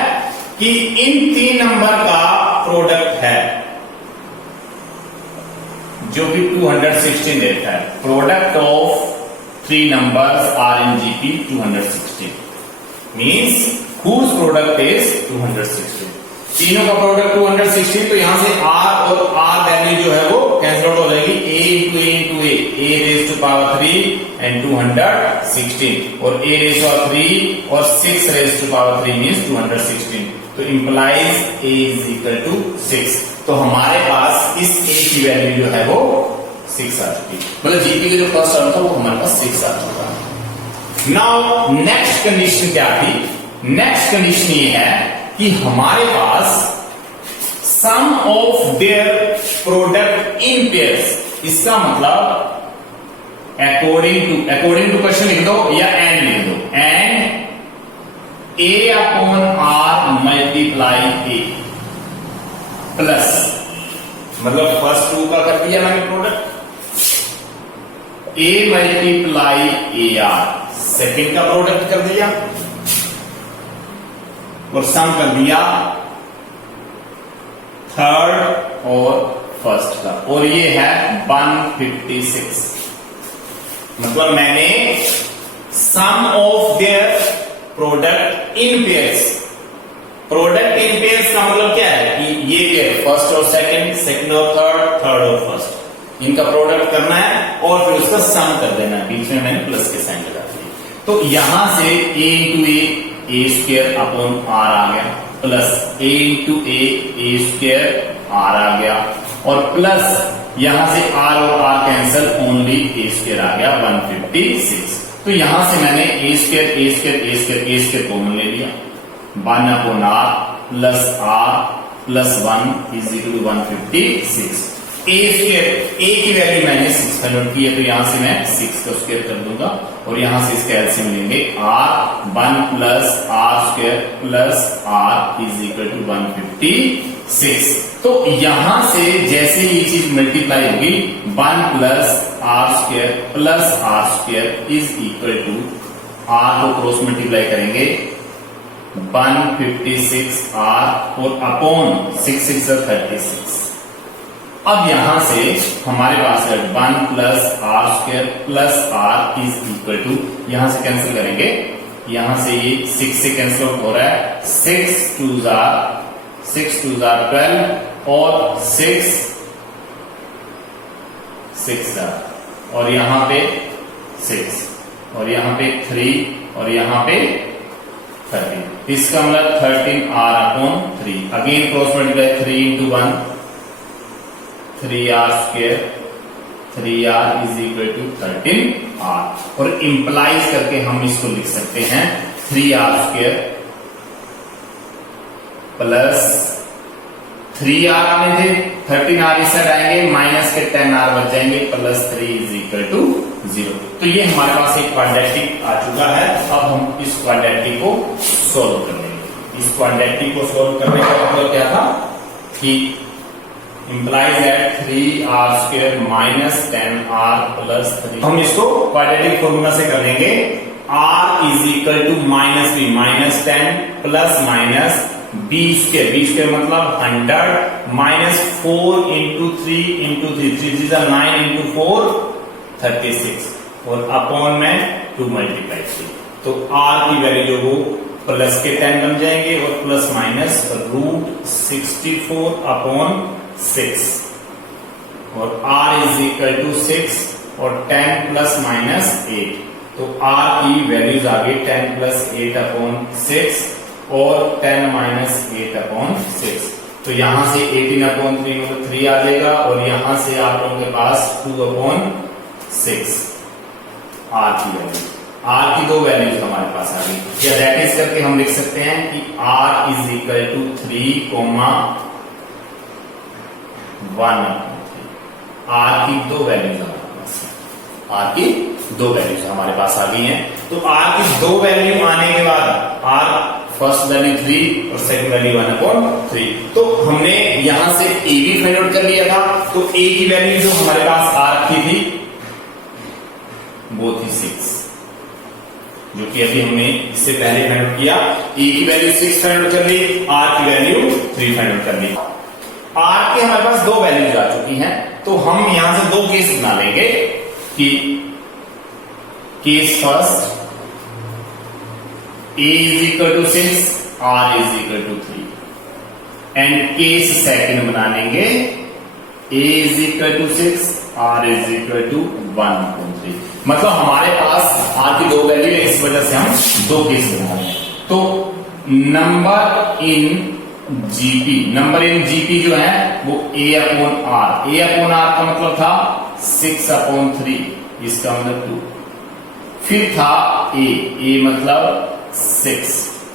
कि इन 3 नंबर का प्रोडक्ट है जो कि 216 देता है। Product of 3 numbers are in GP 216 means whose product is 216। तीनों का प्रोडक्ट 216, तो यहां से r और r वैल्यू जो है वो कैंसिल आउट हो जाएगी। a raise to power 3 and 216, और a रेज़ टू पावर 3 और 6 रेज़ टू पावर 3 मींस 216, तो implies a is equal to 6। तो हमारे पास इस a की वैल्यू जो है वो 6 आ चुकी, मतलब जीपी का जो फर्स्ट टर्म था वो हमारे पास 6 आ चुका है। नाउ नेक्स्ट कंडीशन क्या थी? नेक्स्ट कंडीशन ये है कि हमारे पास sum of their product in pairs, इसका मतलब अकॉर्डिंग टू क्वेश्चन लिख दो या एंड लिख दो, and A/R multiply A plus, मतलब फर्स्ट 2 का कर दिया मैंने product, A multiply AR second का प्रोडक्ट कर दिया, और सम कर दिया थर्ड और फर्स्ट का, और ये है 156। मतलब मैंने sum of their product in pairs, product in pairs का मतलब क्या है कि ये पेयर फर्स्ट और सेकंड, सेकंड और थर्ड, थर्ड और फर्स्ट, इनका प्रोडक्ट करना है और फिर उसका सम कर देना है। बीच में मैंने प्लस के साइन लगा दिए। तो यहां से a into a square upon r आ गया, plus a into a square r आ गया, और प्लस यहां से r और r cancel, only a square आ गया 156। तो यहां से मैंने a स्क्वायर कॉमन ले लिया, 1 upon r plus r plus 1 is equal to 156। a square, a की वैल्यू मैंने 6 फाइंड की है, तो यहां से मैं 6 का स्क्वायर कर दूंगा और यहां से इसका एलसीएम लेंगे, r 1 plus r square plus r is equal to 156। तो यहां से जैसे ये चीज मल्टीप्लाई होगी, 1 plus r square plus r square is equal to r को क्रॉस मल्टीप्लाई करेंगे 156r और अपॉन 6 6 36। अब यहां से हमारे पास है 1 plus r square plus r is equal to, यहां से कैंसिल करेंगे, यहां से ये 6 से कैंसिल हो रहा है, 6 2 जार 12 और 6 जार, और यहां पे 6 और यहां पे 3 और यहां पे 13। इसका मतलब 13r upon 3। Again cross multiply, 3 into 1 3r square, 3r is equal to 13r, और इंप्लाइज करके हम इसको लिख सकते हैं 3r स्क्वायर प्लस 3r आने थे, 13r इस साइड आएंगे, माइनस के 10r बच जाएंगे, प्लस 3 इज इक्वल टू 0। तो ये हमारे पास एक क्वाड्रेटिक आ चुका है। अब हम इस क्वाड्रेटिक को सोल्व कर लेंगे। इस क्वाड्रेटिक को सोल्व करने का मतलब क्या था कि implies that 3r square minus 10r plus 3। हम इसको क्वाड्रेटिक फॉर्मूला से कर लेंगे, r is equal to minus b, minus 10 plus minus b square मतलब 100 minus 4 into 3 into 3, 3 is 9 into 4 36, और अपॉन में 2 मल्टीप्लाई 3। तो r की वैल्यू जो वो प्लस के 10 बन जाएंगे और प्लस माइनस रूट 64 अपॉन 6, और r इज इक्वल टू 6 और 10 प्लस माइनस 8। तो r की वैल्यूज आ गई 10 प्लस 8 अपॉन 6 और 10 माइनस 8 अपॉन 6। तो यहां से 18 अपॉन 3 मतलब 3 आ जाएगा, और यहां से आप लोगों के पास 2 अपॉन 6 r की वैल्यू, r की दो वैल्यूज हमारे पास आ गई। या दैट इज करके हम लिख सकते हैं कि r is equal to 3, 1 r की दो वैल्यूज हमारे पास है, r की दो वैल्यूज हमारे पास आ गई हैं। तो r की दो वैल्यू आने के बाद r फर्स्ट वैल्यू 3 और सेकंड वैल्यू 1/3। तो हमने यहां से a भी फाइंड आउट कर लिया था। तो a की वैल्यू जो हमारे पास आ रखी थी वो थी 6, जो कि अभी हमने इससे पहले फाइंड आउट किया। a की वैल्यू 6 फाइंड आउट कर ली, r की वैल्यू 3 फाइंड आउट कर ली। r की हमारे पास दो वैल्यूज आ चुकी हैं, तो हम यहां से दो केस बना लेंगे कि case first a is equal to 6, r is equal to 3, and case second बना लेंगे a is equal to 6, r is equal to 1/3। मतलब हमारे पास r की दो वैल्यू है, इस वजह से हम दो केस बना रहे हैं। तो नंबर इन जीपी जो है वो a/r का मतलब था 6/3, इसका मतलब 2। फिर था a मतलब 6,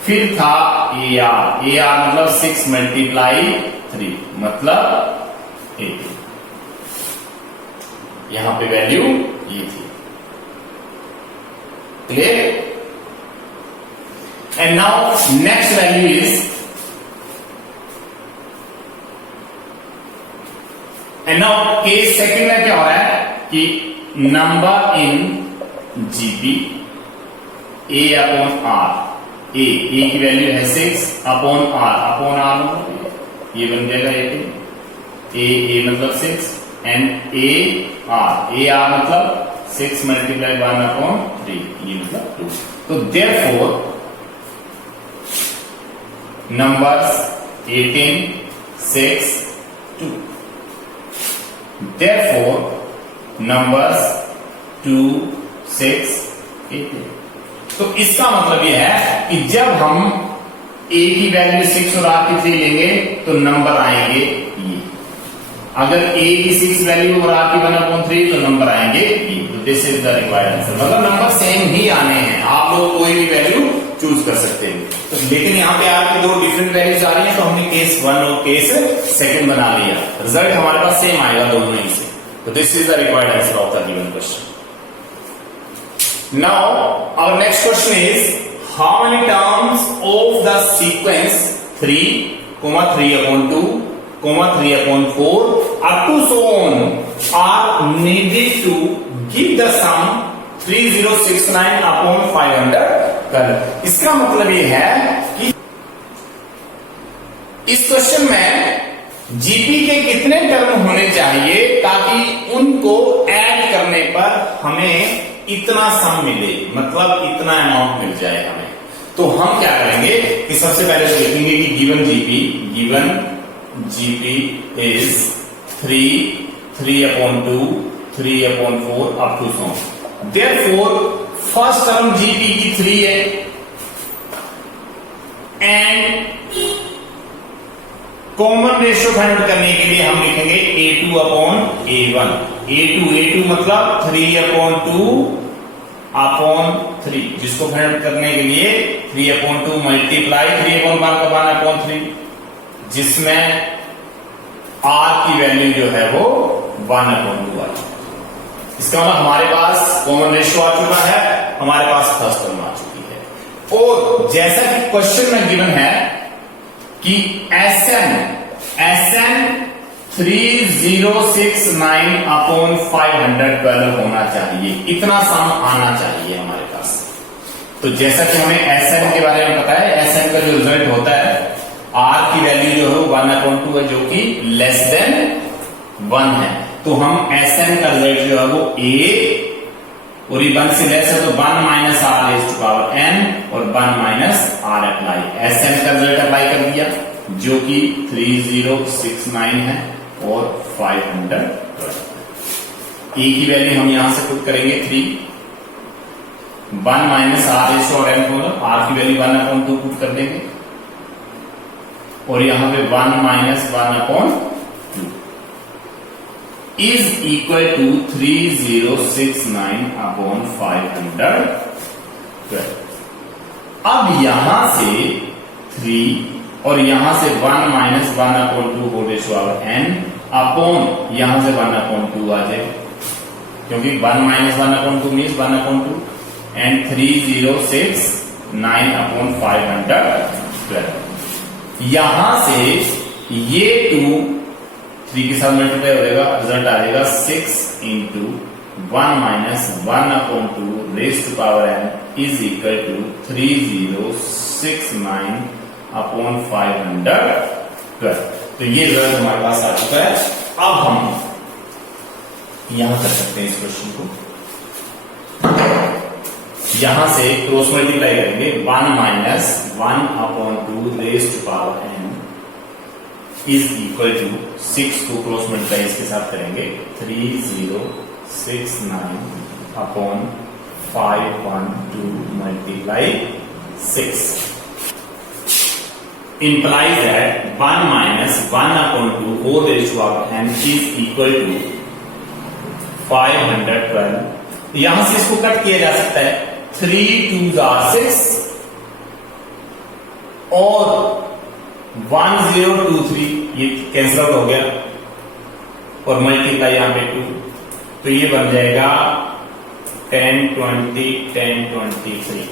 फिर था ar मतलब 6 मल्टीप्लाई 3 मतलब 8। यहां पे वैल्यू ये थी, clear. And now next value is, and now case second में क्या हो रहा है कि number in GP a/r, a की वैल्यू है 6, अपॉन आर मतलब ये बन जाएगा 18, ए मतलब 6 एंड ए आर मतलब 6 मल्टीप्लाई 1/3, ये मतलब 2। तो देयरफॉर नंबर्स 18, 6, 2, देयरफॉर नंबर्स 2, 6, 18। तो इसका मतलब यह है कि जब हम a की वैल्यू 6 और r की 3 लेंगे तो नंबर आएंगे ये। अगर a की 6 वैल्यू और r की 1/3 तो नंबर आएंगे ये। तो this is the required answer, मतलब नंबर सेम ही आने हैं, आप लोग कोई भी वैल्यू चूज कर सकते हैं। तो लेकिन यहाँ पे r की दो डिफरेंट वैल्यूज आ रही हैं, तो हमने केस 1 और केस 2 बना लिया, रिजल्ट हमारे पास सेम आएगा दोनों ही से। तो this is the required answer of the given question. Now our next question is how many terms of the sequence 3, 3/2, 3/4 up to so on are needed to give the sum 3069/500। इसका मतलब ये है कि इस क्वेश्चन में जीपी के कितने टर्म होने चाहिए ताकि उनको ऐड करने पर हमें इतना सम मिले, मतलब इतना अमाउंट मिल जाए हमें। तो हम क्या करेंगे कि सबसे पहले तो लिखेंगे कि given GP is 3, 3/2, 3/4 up to so. Therefore first term GP की 3 है and common ratio find out करने के लिए हम लिखेंगे A2/A1। A2 मतलब 3/2/3, जिसको फाइंड आउट करने के लिए 3/2 मल्टीप्लाई 3/1/3, जिसमें r की वैल्यू जो है वो 1/2 आई। इसका मतलब हमारे पास कॉमन रेशियो आ चुका है, हमारे पास फर्स्ट टर्म आ चुकी है। और जैसा कि क्वेश्चन में गिवन है कि SN 3069/512 होना चाहिए, इतना सम आना चाहिए हमारे पास। तो जैसा कि हमें SN के बारे में पता है, SN का जो रिजल्ट होता है R की वैल्यू जो है 1/2 है, जो कि लेस देन 1 है। तो हम SN का रिजल्ट जो है वो A और ये 1 से लेस है तो 1 - r⁻n और 1 - r अप्लाई। SN का रिजल्ट अप्लाई कर दिया जो कि 3069 है और 500। ए की वैल्यू हम यहां से पुट करेंगे 3, 1 - r⁻n को r की वैल्यू 1/2 पुट कर देंगे और यहां पे 1 - 1/2 इज इक्वल टू 3069/512। अब यहां से 3 और यहां से 1 - 1/2 होल स्क्वायर n अपॉन यहां से 1/2 आ जाए, क्योंकि 1 - 1/2 मीन्स 1/2 एंड 3069/512। यहां से ये 2 3 के साथ मल्टीप्लाई हो जाएगा, रिजल्ट आ जाएगा 6 × 1 - 1/2 raise to power n is equal to 3069/512। तो ये रिजल्ट हमारे पास आ चुका है। अब हम यहां कर सकते हैं इस क्वेश्चन को, यहां से क्रॉस मल्टीप्लाई करेंगे 1 - 1/2 raise to power n is equal to 6 को क्रॉस मल्टीप्लाई इसके साथ करेंगे 3069/512 multiply 6 implies that 1 - 1/2 whole raised to power n is equal to 512। यहां से इसको कट किया जा सकता है, 3 2s are 6 और 1023 ये कैंसिल आउट हो गया और मल्टीप्लाई यहां पे 2, तो ये बन जाएगा 10 20 10 23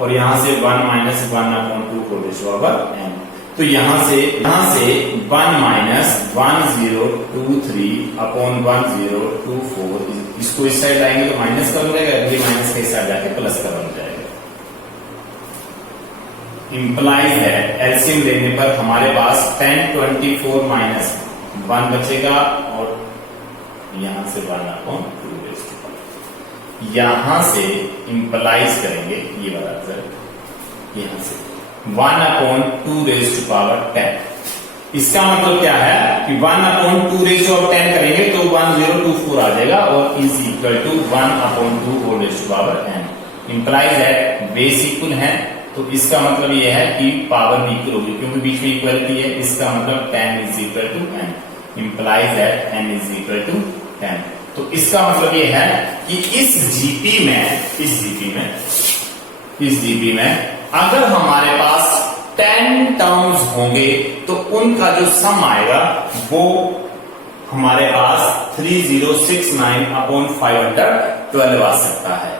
और यहां से 1 - 1/2 होल स्क्वायर n। तो यहां से 1 - 1023/1024 इसको इस साइड लाएंगे तो माइनस का बन जाएगा, ये माइनस के साइड जाके प्लस का बन जाएगा। इंप्लाइज है एलसीएम लेने पर हमारे पास 1024 माइनस 1 बचेगा और यहां से 1/2 यहां से इंप्लाइज करेंगे ये वाला रिजल्ट यहां से 1/2 इसका मतलब क्या है कि 1/2 करेंगे तो 1024 आ जाएगा और इज इक्वल टू 1/2 इंप्लाइज है बेस इक्वल है तो इसका मतलब ये है कि पावर इक्वल होगी क्योंकि बीच में इक्वलिटी है इसका मतलब 10 is equal to n implies है n इज इक्वल टू 10 तो इसका मतलब ये है कि इस जीपी में अगर हमारे पास 10 टर्म्स होंगे तो उनका जो सम आएगा वो हमारे पास 3069/512 आ सकता है।